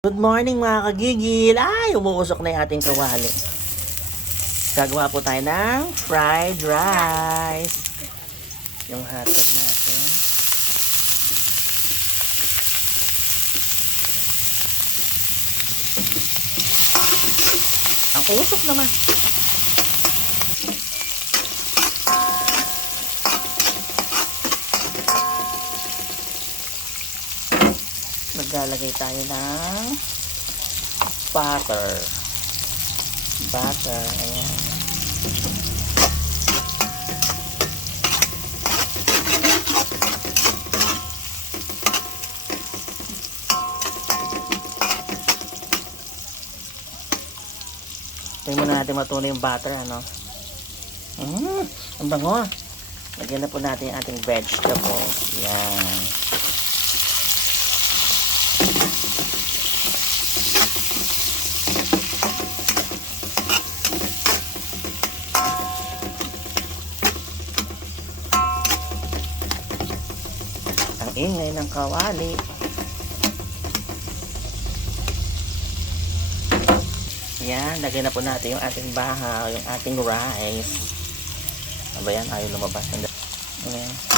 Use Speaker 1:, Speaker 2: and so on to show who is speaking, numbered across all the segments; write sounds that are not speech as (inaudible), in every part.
Speaker 1: Good morning mga kagigil! Ay, umuusok na yung ating kawali. Gagawa po tayo ng fried rice. Yung hotdog natin. Ang usok naman. Maglalagay tayo ng butter. Butter, ayan. Tingnan muna natin matuloy yung butter, ano? Mmm, ang bango. Lagyan na po natin yung ating vegetables. Yan. Ingay ng kawali. Yan, lagyan na po natin yung ating bahaw, yung ating rice. Ano ba yan? Ayaw lumabas. Ayan.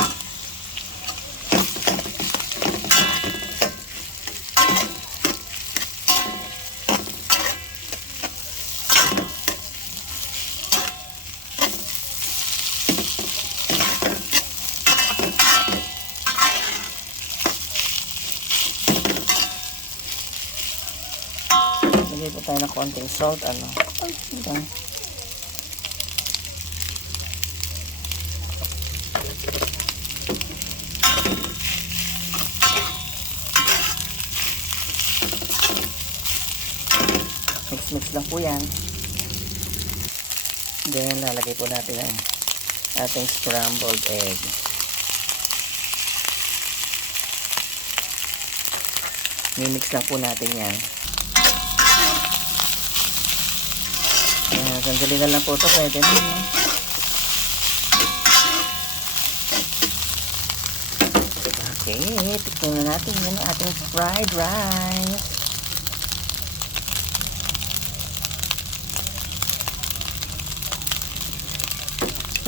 Speaker 1: Lagay po tayo ng konting salt, ano. Yan. Mix-mix lang po yan. Then, lalagay po natin ang ating scrambled egg. Mimix lang po natin yan. Sandali na lang po ito. Pwede na. no? Okay, tikman na natin yung ating fried rice.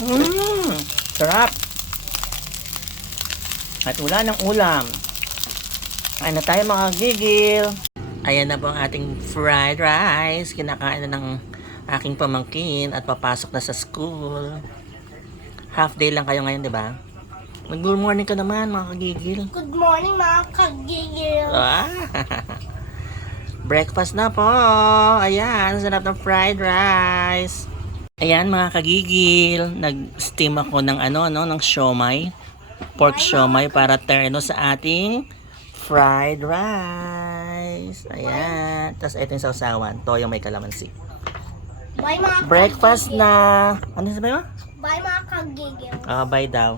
Speaker 1: Mmm, sarap. At wala ng ulam. Kain na tayo mga gigil. Ayan na po ang ating fried rice. Kinakain na ng aking pamangkin at papasok na sa school. Half day lang kayo ngayon, di ba? Mag-good morning ka naman, mga kagigil.
Speaker 2: Good morning mga kagigil.
Speaker 1: Ah, (laughs) Breakfast na po. Ayan, sarap ng fried rice. Ayan, mga kagigil. Nag-steam ako ng ano, no, ng siomay. Pork siomay para terno sa ating fried rice. Ayan. Tapos ito yung sausawan. Toyo may kalamansi.
Speaker 2: Bye mga
Speaker 1: Breakfast na. Ano sabi mo?
Speaker 2: Bye mga kagigil.
Speaker 1: Ah, bye daw.